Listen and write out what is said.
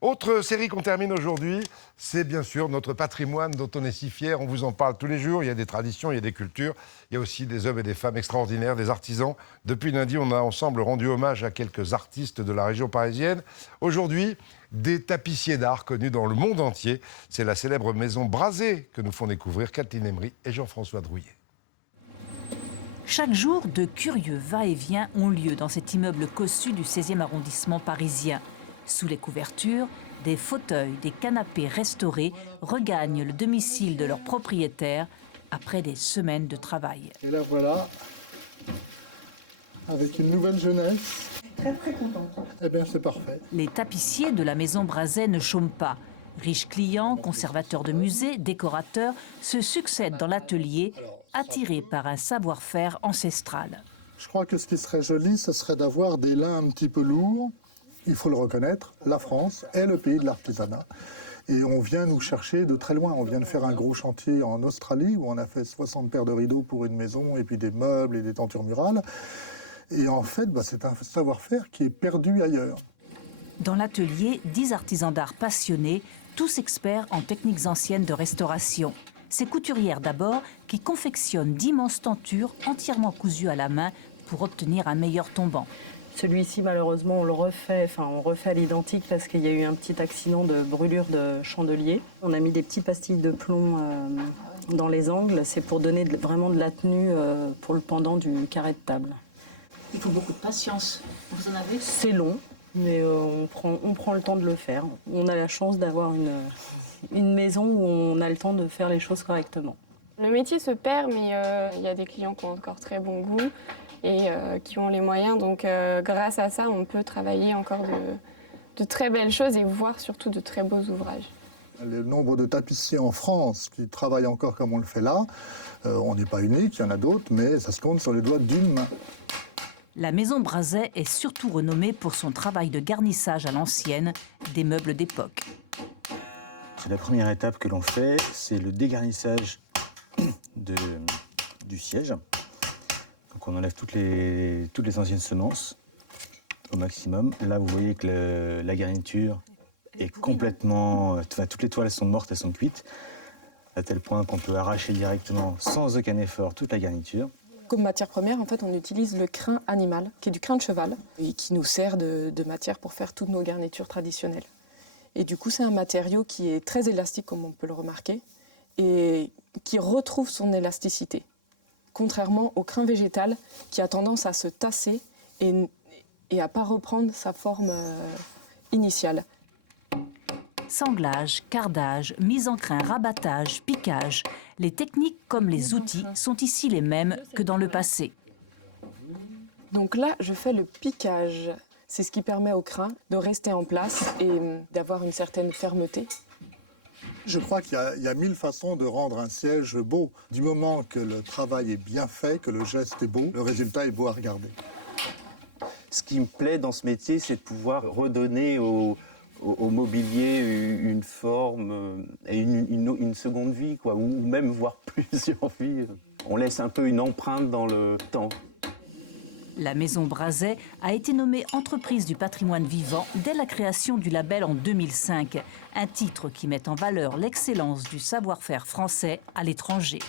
Autre série qu'on termine aujourd'hui, c'est bien sûr notre patrimoine dont on est si fier. On vous en parle tous les jours. Il y a des traditions, il y a des cultures. Il y a aussi des hommes et des femmes extraordinaires, des artisans. Depuis lundi, on a ensemble rendu hommage à quelques artistes de la région parisienne. Aujourd'hui, des tapissiers d'art connus dans le monde entier. C'est la célèbre maison Brazé que nous font découvrir Kathleen Emery et Jean-François Drouillet. Chaque jour, de curieux va-et-vient ont lieu dans cet immeuble cossu du 16e arrondissement parisien. Sous les couvertures, des fauteuils, des canapés restaurés regagnent le domicile de leur propriétaire après des semaines de travail. Et là voilà, avec une nouvelle jeunesse. Très contente. Eh bien c'est parfait. Les tapissiers de la maison Brazé ne chôment pas. Riches clients, conservateurs de musées, décorateurs se succèdent dans l'atelier, attirés par un savoir-faire ancestral. Je crois que ce qui serait joli, ce serait d'avoir des lins un petit peu lourds. Il faut le reconnaître, la France est le pays de l'artisanat. Et on vient nous chercher de très loin. On vient de faire un gros chantier en Australie où on a fait 60 paires de rideaux pour une maison et puis des meubles et des tentures murales. Et en fait, c'est un savoir-faire qui est perdu ailleurs. Dans l'atelier, 10 artisans d'art passionnés, tous experts en techniques anciennes de restauration. Ces couturières d'abord qui confectionnent d'immenses tentures entièrement cousues à la main pour obtenir un meilleur tombant. Celui-ci, malheureusement, on refait à l'identique parce qu'il y a eu un petit accident de brûlure de chandelier. On a mis des petites pastilles de plomb dans les angles. C'est pour donner vraiment de la tenue pour le pendant du carré de table. Il faut beaucoup de patience. Vous en avez? C'est long, mais on prend le temps de le faire. On a la chance d'avoir une maison où on a le temps de faire les choses correctement. Le métier se perd, mais il y a des clients qui ont encore très bon goût et qui ont les moyens. Donc grâce à ça, on peut travailler encore de très belles choses et voir surtout de très beaux ouvrages. Le nombre de tapissiers en France qui travaillent encore comme on le fait là, on n'est pas unique, il y en a d'autres, mais ça se compte sur les doigts d'une main. La maison Brazé est surtout renommée pour son travail de garnissage à l'ancienne des meubles d'époque. C'est la première étape que l'on fait, c'est le dégarnissage du siège. Donc on enlève toutes les anciennes semences au maximum. Là, vous voyez que la garniture est complètement... toutes les toiles sont mortes, elles sont cuites, à tel point qu'on peut arracher directement, sans aucun effort, toute la garniture. Comme matière première, en fait, on utilise le crin animal, qui est du crin de cheval, et qui nous sert de matière pour faire toutes nos garnitures traditionnelles. Et du coup, c'est un matériau qui est très élastique, comme on peut le remarquer, et qui retrouve son élasticité. Contrairement au crin végétal, qui a tendance à se tasser et à ne pas reprendre sa forme initiale. Sanglage, cardage, mise en crin, rabattage, piquage. Les techniques comme les outils sont ici les mêmes que dans le passé. Donc là, je fais le piquage. C'est ce qui permet au crin de rester en place et d'avoir une certaine fermeté. Je crois qu'il y a 1000 façons de rendre un siège beau. Du moment que le travail est bien fait, que le geste est beau, le résultat est beau à regarder. Ce qui me plaît dans ce métier, c'est de pouvoir redonner au mobilier une forme et une seconde vie, quoi, ou même voir plusieurs vies. On laisse un peu une empreinte dans le temps. La maison Brazé a été nommée entreprise du patrimoine vivant dès la création du label en 2005, un titre qui met en valeur l'excellence du savoir-faire français à l'étranger.